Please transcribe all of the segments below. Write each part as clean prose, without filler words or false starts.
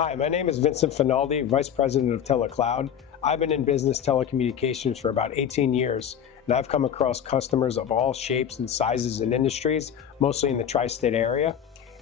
Hi, my name is Vincent Finaldi, Vice President of TeleCloud. I've been in business telecommunications for about 18 years, and I've come across customers of all shapes and sizes and industries, mostly in the tri-state area.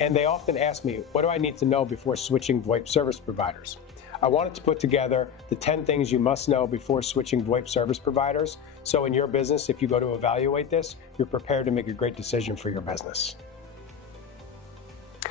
And they often ask me, what do I need to know before switching VoIP service providers? I wanted to put together the 10 things you must know before switching VoIP service providers. So in your business, if you go to evaluate this, you're prepared to make a great decision for your business.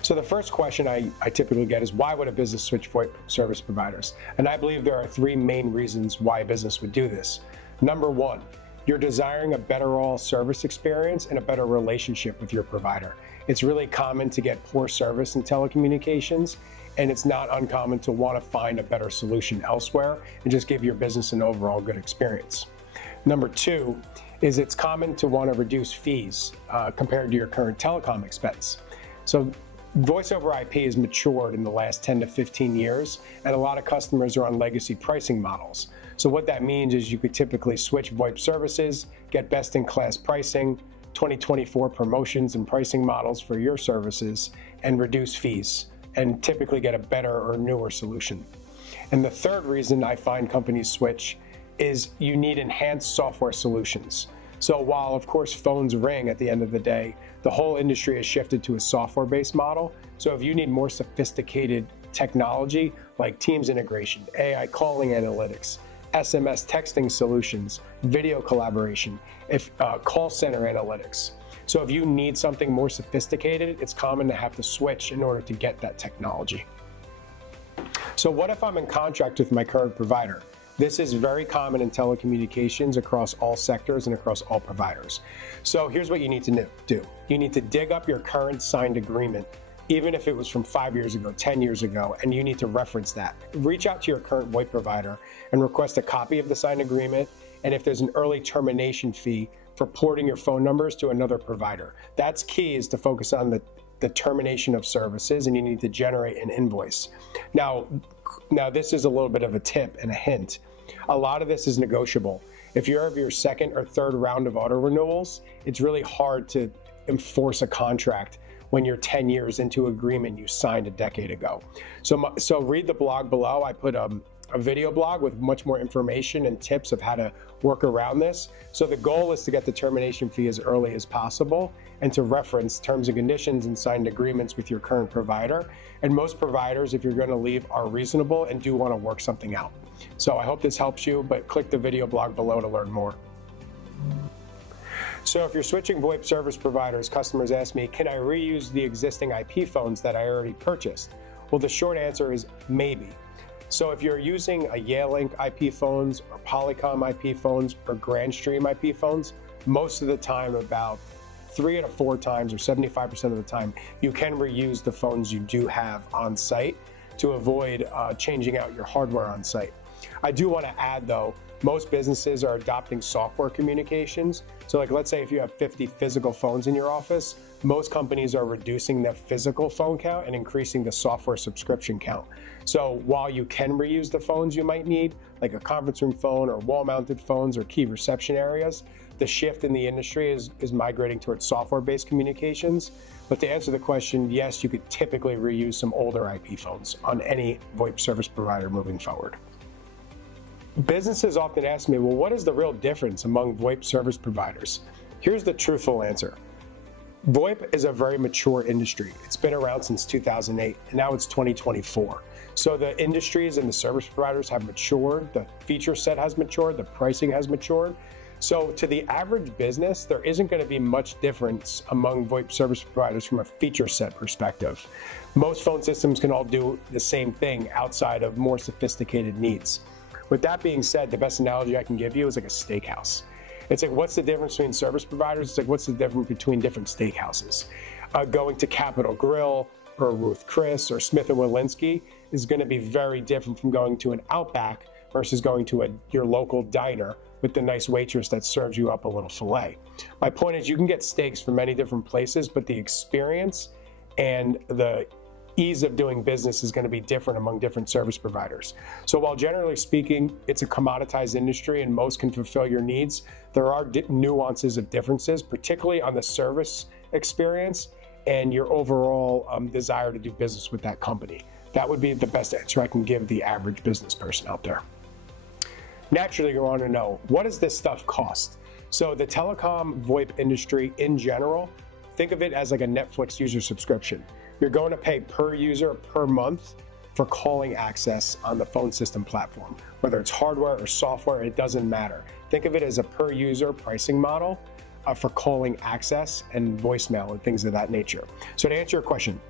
So the first question I typically get is, why would a business switch VoIP service providers? And I believe there are three main reasons why a business would do this. Number one, you're desiring a better all service experience and a better relationship with your provider. It's really common to get poor service in telecommunications, and it's not uncommon to want to find a better solution elsewhere and just give your business an overall good experience. Number two is it's common to want to reduce fees compared to your current telecom expense. So Voice over IP has matured in the last 10 to 15 years, and a lot of customers are on legacy pricing models. So what that means is you could typically switch VoIP services, get best-in-class pricing, 2024 promotions and pricing models for your services, and reduce fees, and typically get a better or newer solution. And the third reason I find companies switch is you need enhanced software solutions. So while, of course, phones ring at the end of the day, the whole industry has shifted to a software-based model. So if you need more sophisticated technology like Teams integration, AI calling analytics, SMS texting solutions, video collaboration, call center analytics. So if you need something more sophisticated, it's common to have to switch in order to get that technology. So what if I'm in contract with my current provider? This is very common in telecommunications across all sectors and across all providers. So here's what you need to do. You need to dig up your current signed agreement, even if it was from 5 years ago, 10 years ago, and you need to reference that. Reach out to your current VoIP provider and request a copy of the signed agreement, and if there's an early termination fee for porting your phone numbers to another provider. That's key, is to focus on the termination of services, and you need to generate an invoice. Now this is a little bit of a tip and a hint. A lot of this is negotiable. If you're of your second or third round of auto renewals, it's really hard to enforce a contract when you're 10 years into an agreement you signed a decade ago. So read the blog below. I put a video blog with much more information and tips of how to work around this. So the goal is to get the termination fee as early as possible and to reference terms and conditions and signed agreements with your current provider. And most providers, if you're going to leave, are reasonable and do want to work something out. So I hope this helps you, but click the video blog below to learn more. So if you're switching VoIP service providers, customers ask me, can I reuse the existing IP phones that I already purchased? Well, the short answer is maybe. So if you're using a Yealink IP phones or Polycom IP phones or Grandstream IP phones, most of the time, about 3 to 4 times or 75% of the time, you can reuse the phones you do have on site to avoid changing out your hardware on site. I do want to add though, most businesses are adopting software communications. So like, let's say if you have 50 physical phones in your office, most companies are reducing the physical phone count and increasing the software subscription count. So while you can reuse the phones you might need, like a conference room phone or wall-mounted phones or key reception areas, the shift in the industry is migrating towards software-based communications. But to answer the question, yes, you could typically reuse some older IP phones on any VoIP service provider moving forward. Businesses often ask me, well, what is the real difference among VoIP service providers? Here's the truthful answer. VoIP is a very mature industry. It's been around since 2008, and now it's 2024. So the industries and the service providers have matured, the feature set has matured, the pricing has matured. So to the average business, there isn't going to be much difference among VoIP service providers from a feature set perspective. Most phone systems can all do the same thing outside of more sophisticated needs. With that being said, the best analogy I can give you is like a steakhouse. It's like, what's the difference between service providers? It's like, what's the difference between different steakhouses? Going to Capitol Grill or Ruth Chris or Smith & Walensky is going to be very different from going to an Outback versus going to your local diner with the nice waitress that serves you up a little filet. My point is, you can get steaks from many different places, but the experience and the ease of doing business is going to be different among different service providers. So while generally speaking, it's a commoditized industry and most can fulfill your needs, there are nuances of differences, particularly on the service experience and your overall desire to do business with that company. That would be the best answer I can give the average business person out there. Naturally, you want to know, what does this stuff cost? So the telecom VoIP industry in general, think of it as like a Netflix user subscription. You're going to pay per user per month for calling access on the phone system platform. Whether it's hardware or software, it doesn't matter. Think of it as a per user pricing model for calling access and voicemail and things of that nature. So to answer your question,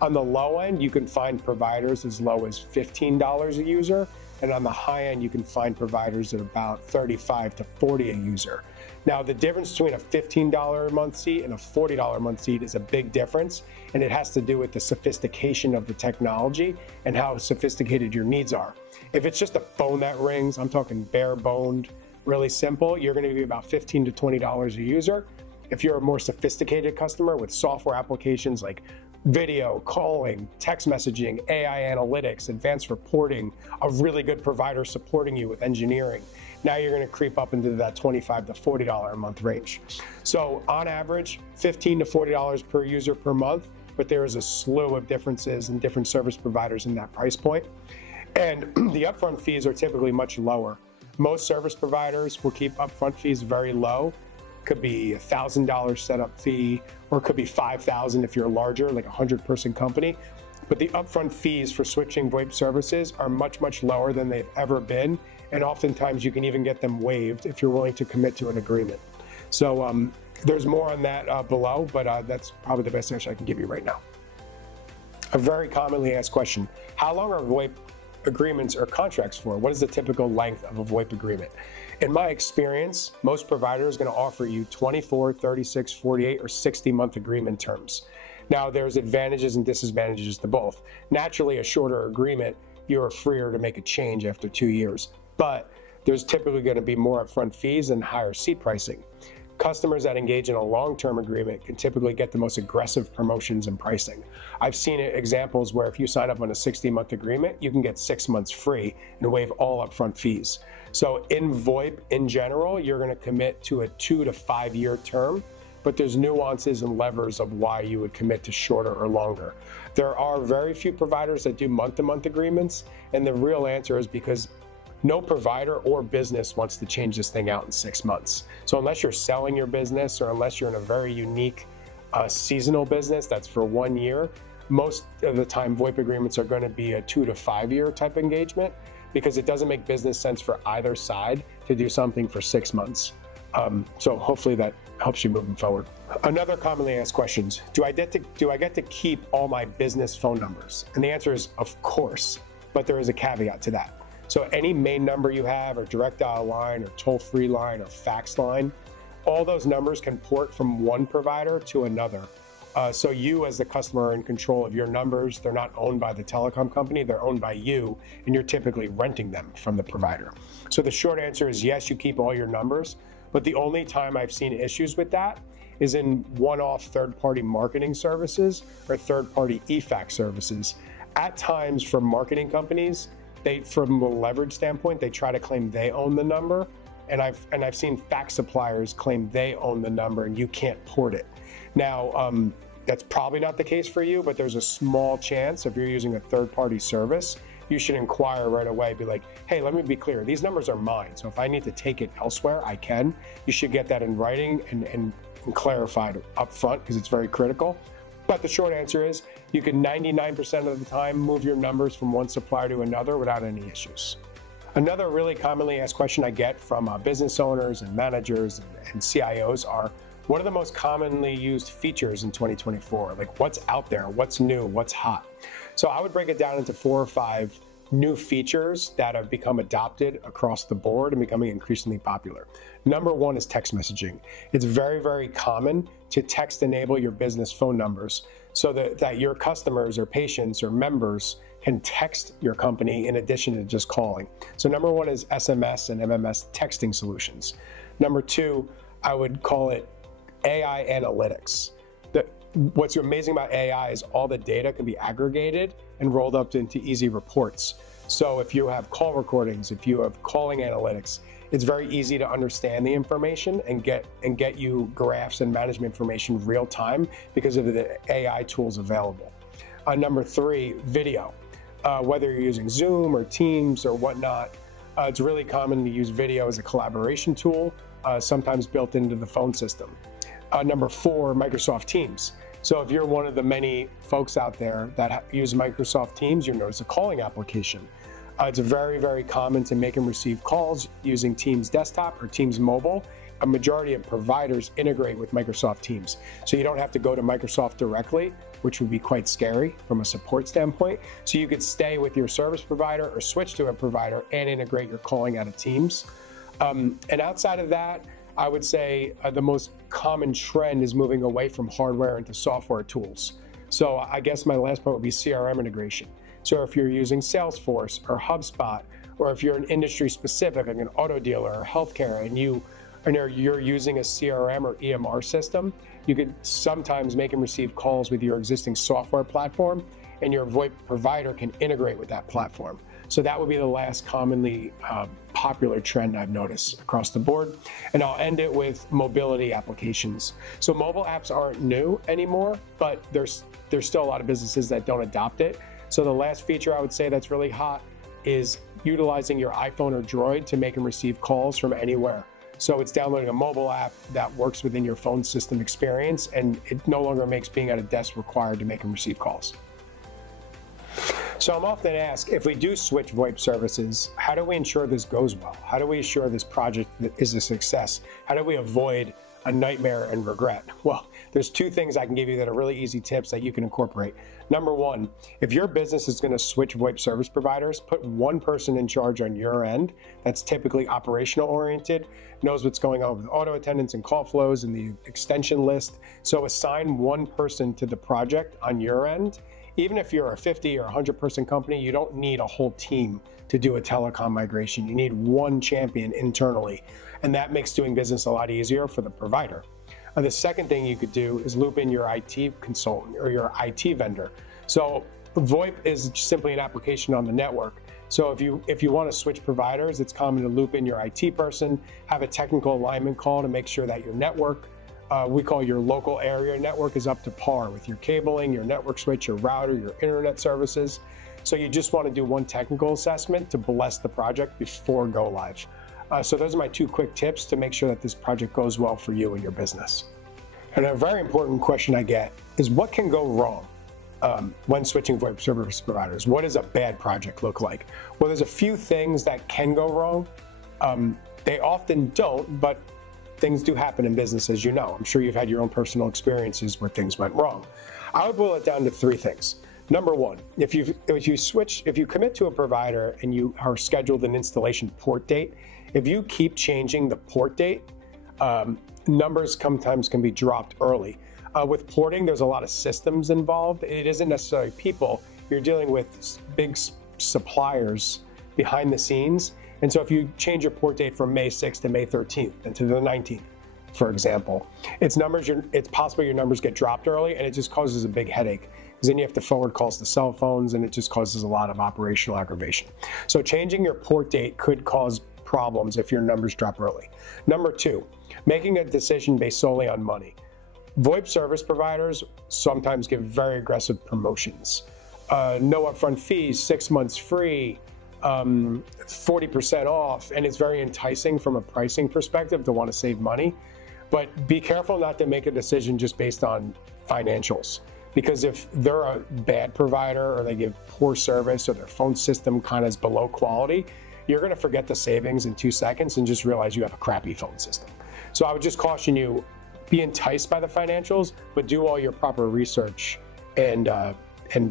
on the low end, you can find providers as low as $15 a user. And on the high end, you can find providers at about $35 to $40 a user. Now, the difference between a $15 a month seat and a $40 a month seat is a big difference, and it has to do with the sophistication of the technology and how sophisticated your needs are. If it's just a phone that rings, I'm talking bare-boned, really simple, you're going to be about $15 to $20 a user. If you're a more sophisticated customer with software applications like video, calling, text messaging, AI analytics, advanced reporting, a really good provider supporting you with engineering, now you're going to creep up into that $25 to $40 a month range. So on average, $15 to $40 per user per month, but there is a slew of differences in different service providers in that price point. And the upfront fees are typically much lower. Most service providers will keep upfront fees very low. Could be $1,000 setup fee, or it could be $5,000 if you're larger, like a 100-person company. But the upfront fees for switching VoIP services are much, much lower than they've ever been. And oftentimes you can even get them waived if you're willing to commit to an agreement. So there's more on that below, but that's probably the best answer I can give you right now. A very commonly asked question: how long are VoIP agreements or contracts for? What is the typical length of a VoIP agreement? In my experience, most providers are going to offer you 24, 36, 48, or 60-month agreement terms. Now, there's advantages and disadvantages to both. Naturally, a shorter agreement, you're freer to make a change after 2 years, but there's typically going to be more upfront fees and higher seat pricing. Customers that engage in a long-term agreement can typically get the most aggressive promotions and pricing. I've seen examples where if you sign up on a 60-month agreement, you can get 6 months free and waive all upfront fees. So in VoIP in general, you're going to commit to a 2 to 5 year term, but there's nuances and levers of why you would commit to shorter or longer. There are very few providers that do month-to-month agreements, and the real answer is because no provider or business wants to change this thing out in 6 months. So unless you're selling your business, or unless you're in a very unique seasonal business that's for 1 year, most of the time VoIP agreements are going to be a 2 to 5 year type engagement, because it doesn't make business sense for either side to do something for 6 months. So hopefully that helps you moving forward. Another commonly asked questions: do I get to keep all my business phone numbers? And the answer is of course, but there is a caveat to that. So any main number you have, or direct dial line, or toll-free line, or fax line, all those numbers can port from one provider to another. So you as the customer are in control of your numbers. They're not owned by the telecom company, they're owned by you, and you're typically renting them from the provider. So the short answer is yes, you keep all your numbers, but the only time I've seen issues with that is in one-off third-party marketing services or third-party eFax services. At times for marketing companies, from a leverage standpoint, they try to claim they own the number, and I've seen fax suppliers claim they own the number and you can't port it. Now, that's probably not the case for you, but there's a small chance if you're using a third-party service, you should inquire right away. Be like, hey, let me be clear, these numbers are mine, so if I need to take it elsewhere, I can. You should get that in writing and clarified up front, because it's very critical. But the short answer is you can 99% of the time move your numbers from one supplier to another without any issues. Another really commonly asked question I get from business owners and managers and CIOs are, what are the most commonly used features in 2024? Like, what's out there? What's new? What's hot? So I would break it down into 4 or 5 new features that have become adopted across the board and becoming increasingly popular. Number 1 is text messaging. It's very, very common to text enable your business phone numbers so that your customers or patients or members can text your company in addition to just calling. So number 1 is SMS and MMS texting solutions. Number 2, I would call it AI analytics. What's amazing about AI is all the data can be aggregated and rolled up into easy reports. So if you have call recordings, if you have calling analytics, it's very easy to understand the information and get you graphs and management information real time because of the AI tools available. Number 3, video. whether you're using Zoom or Teams or whatnot. It's really common to use video as a collaboration tool, sometimes built into the phone system. Number 4, Microsoft Teams. So if you're one of the many folks out there that use Microsoft Teams, you'll notice a calling application. It's very, very common to make and receive calls using Teams Desktop or Teams Mobile. A majority of providers integrate with Microsoft Teams. So you don't have to go to Microsoft directly, which would be quite scary from a support standpoint. So you could stay with your service provider or switch to a provider and integrate your calling out of Teams. And outside of that, I would say the most common trend is moving away from hardware into software tools. So I guess my last point would be CRM integration. So if you're using Salesforce or HubSpot, or if you're an industry specific, like an auto dealer or healthcare, and you're using a CRM or EMR system, you could sometimes make and receive calls with your existing software platform, and your VoIP provider can integrate with that platform. So that would be the last commonly popular trend I've noticed across the board. And I'll end it with mobility applications. So mobile apps aren't new anymore, but there's still a lot of businesses that don't adopt it. So the last feature I would say that's really hot is utilizing your iPhone or Droid to make and receive calls from anywhere. So it's downloading a mobile app that works within your phone system experience, and it no longer makes being at a desk required to make and receive calls. So I'm often asked, if we do switch VoIP services, how do we ensure this goes well? How do we ensure this project is a success? How do we avoid a nightmare and regret? Well, there's 2 things I can give you that are really easy tips that you can incorporate. Number 1, if your business is going to switch VoIP service providers, put one person in charge on your end that's typically operational oriented, knows what's going on with auto attendance and call flows and the extension list. So assign one person to the project on your end. Even if you're a 50 or 100 person company, you don't need a whole team to do a telecom migration. You need one champion internally, and that makes doing business a lot easier for the provider. The second thing you could do is loop in your IT consultant or your IT vendor. So VoIP is simply an application on the network. So if you want to switch providers, it's common to loop in your IT person, have a technical alignment call to make sure that your network, we call your local area network, is up to par with your cabling, your network switch, your router, your internet services. So you just want to do one technical assessment to bless the project before go live. So those are my 2 quick tips to make sure that this project goes well for you and your business. And a very important question I get is, what can go wrong when switching VoIP service providers? What does a bad project look like? Well, there's a few things that can go wrong. They often don't, but things do happen in business, as you know. I'm sure you've had your own personal experiences where things went wrong. I would boil it down to 3 things. Number 1, if you commit to a provider and you are scheduled an installation port date, if you keep changing the port date, numbers sometimes can be dropped early. With porting, there's a lot of systems involved. It isn't necessarily people. You're dealing with big suppliers behind the scenes. And so if you change your port date from May 6th to May 13th and to the 19th, for example, it's possible your numbers get dropped early, and it just causes a big headache, because then you have to forward calls to cell phones, and it just causes a lot of operational aggravation. So changing your port date could cause problems if your numbers drop early. Number 2, making a decision based solely on money. VoIP service providers sometimes give very aggressive promotions. No upfront fees, 6 months free, 40% off, and it's very enticing from a pricing perspective to want to save money. But be careful not to make a decision just based on financials, because if they're a bad provider or they give poor service or their phone system kind of is below quality, you're going to forget the savings in 2 seconds and just realize you have a crappy phone system. So I would just caution you, be enticed by the financials, but do all your proper research and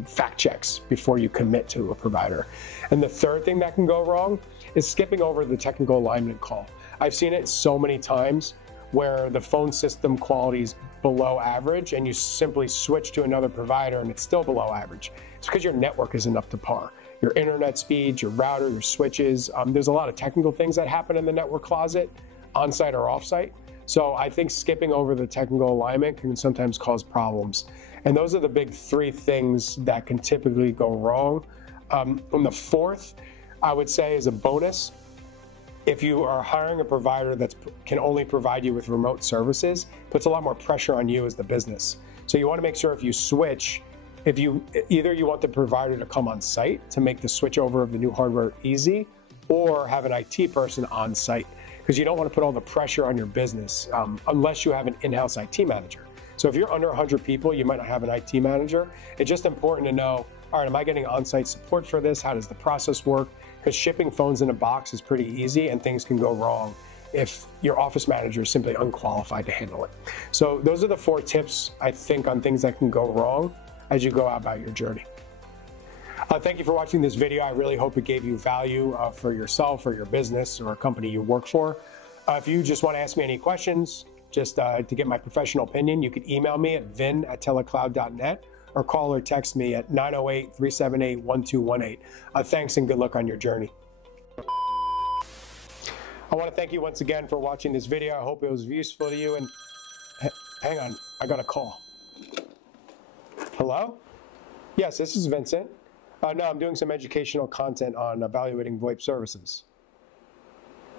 fact checks before you commit to a provider. And the third thing that can go wrong is skipping over the technical alignment call. I've seen it so many times where the phone system quality is below average and you simply switch to another provider and it's still below average. It's because your network isn't up to par. Your internet speeds, your router, your switches. There's a lot of technical things that happen in the network closet, on-site or off-site. So I think skipping over the technical alignment can sometimes cause problems. And those are the big 3 things that can typically go wrong. And the 4th, I would say, is a bonus. If you are hiring a provider that can only provide you with remote services, puts a lot more pressure on you as the business. So you want to make sure if you switch, Either you want the provider to come on site to make the switch over of the new hardware easy, or have an IT person on site, because you don't want to put all the pressure on your business unless you have an in-house IT manager. So if you're under 100 people, you might not have an IT manager. It's just important to know, all right, am I getting on-site support for this? How does the process work? Because shipping phones in a box is pretty easy and things can go wrong if your office manager is simply unqualified to handle it. So those are the 4 tips, I think, on things that can go wrong as you go about your journey. Thank you for watching this video. I really hope it gave you value for yourself or your business or a company you work for. If you just want to ask me any questions, just to get my professional opinion, you can email me at vin@telecloud.net or call or text me at 908-378-1218. Thanks and good luck on your journey. I want to thank you once again for watching this video. I hope it was useful to you. And hang on, I got a call. Hello? Yes, this is Vincent. No, I'm doing some educational content on evaluating VoIP services.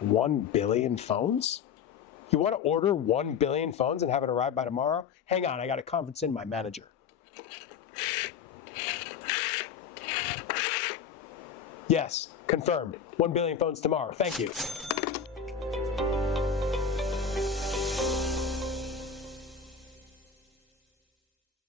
1 billion phones? You want to order 1 billion phones and have it arrive by tomorrow? Hang on, I got a conference in my manager. Yes, confirmed. 1 billion phones tomorrow. Thank you.